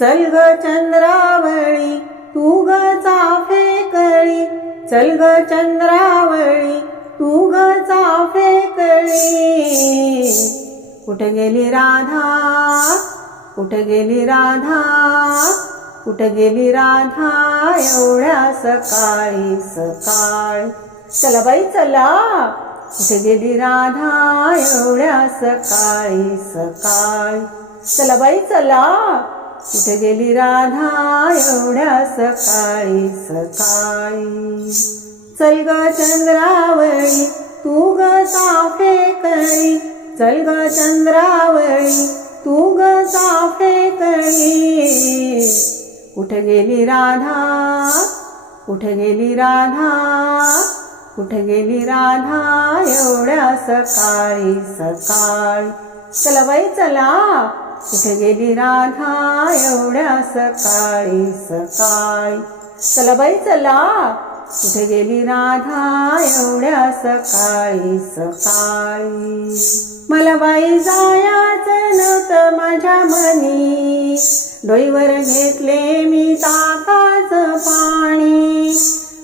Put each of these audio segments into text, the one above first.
चल ग चंद्रावळी तू ग चाफे कळी. चल ग चंद्रावळी तू ग चाफे कळी. कुठे गेली राधा? कुठे गेली राधा? कुठे गेली राधा एवढ्या सकाळी सकाळी? चला बाई चला. कुठे गेली राधा एवढ्या सकाळी सकाळी? चला बाई चला. कुठे गेली राधा एवढ्या सकाळी सकाळी. चल ग चंद्रावळी तू ग साफे कळी चल ग चंद्रावळी तू ग साफे कळी कुठे गेली राधा? कुठे गेली राधा? कुठे गेली राधा एवढ्या सकाळी सकाळी. चला बाई चला. कुठे गेली राधा? एवढ्या सकाळी सकाळी. चला बाई चला. कुठे गेली राधा? एवढ्या सकाळी सकाळी. मला बाई जायाचं नव्हतं माझ्या मनी. डोईवर घेतले मी ताकाचं पाणी.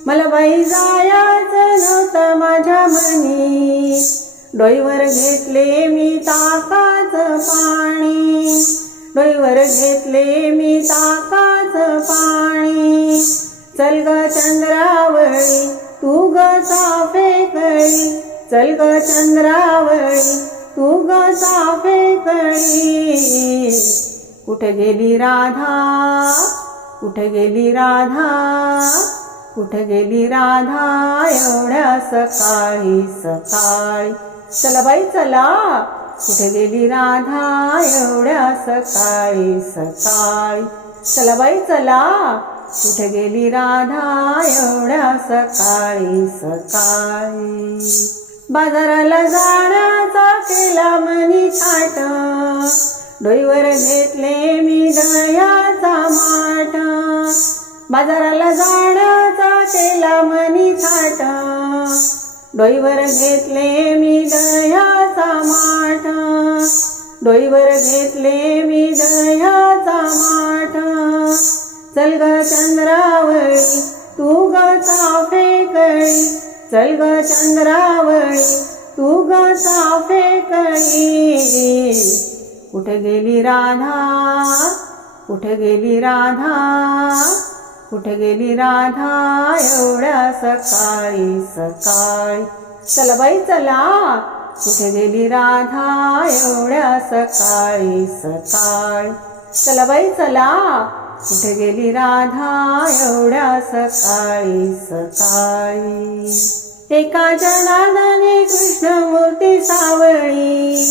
मला बाई जायाचं नव्हतं माझ्या मनी. डोईवर घेतले मी ताकाचं पाणी. डोईवर घेतले मी ताकाचं पाणी. चल ग चंद्रावळी तू ग साफे कळी. चल ग चंद्रावळी तू ग साफे कळी. कुठे गेली राधा? कुठे गेली राधा? कुठे गेली राधा? एवढ्या सकाळी सकाळी. चला बाई चला. कुठे गेली राधा? एवढ्या सकाळी सकाळी. चला बाई चला. कुठे गेली राधा? एवढ्या सकाळी सकाळी. बाजाराला जाण्याचा केला मनी थाट. डोईवर घेतले मी दयाचा माट बाजाराला जाण्याचा केला मनी थाट. डोईवर घेतले मी दह्याचा माठ. डोईवर घेतले मी दह्याचा माठ. चल ग चंद्रावळी तू ग चाफे कळी चल ग चंद्रावळी तू ग चाफे कळी कुठे गेली राधा? कुठे गेली राधा? कुठे गेली राधा? एवढ्या सकाळी सकाळी. चला बाई चला. कुठे गेली राधा? एवढ्या सकाळी सकाळी. चला बाई चला. कुठे गेली राधा? एवढ्या सकाळी सकाळी. एका जनादाने कृष्णमूर्ती सावळी.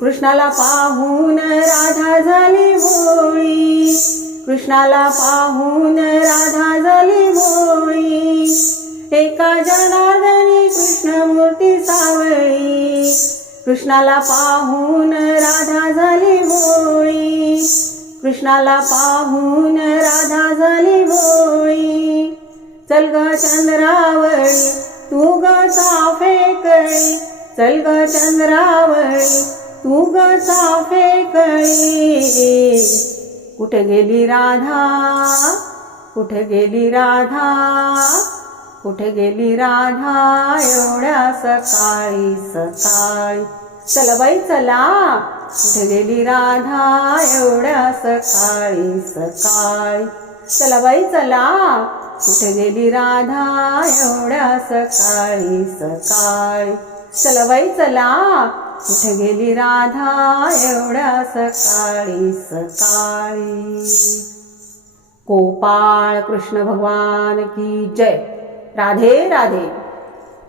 कृष्णाला पाहून राधा झाली होळी. कृष्णाला पाहून राधा झाली भोळी एका जनार्दनी कृष्णमूर्ती सावळी. कृष्णाला पाहून राधा झाली भोळी कृष्णाला पाहून राधा झाली भोळी चल ग चंद्रावळी तू ग चाफे कळी चल ग चंद्रावळी तू ग चाफे कळी कुठे गेली राधा? कुठे गेली राधा? कुठे गेली राधा? एवढ्या सकाळी सकाळी. चला बाई चला. कुठे गेली राधा? एवढ्या सकाळी सकाळी. चला बाई चला. कुठे गेली राधा? एवढ्या सकाळी सकाळी. चला बाई चला. कुठे गेली राधा एवढ्या सकाळी सकाळी. गोपाळ कृष्ण भगवान की जय. राधे राधे.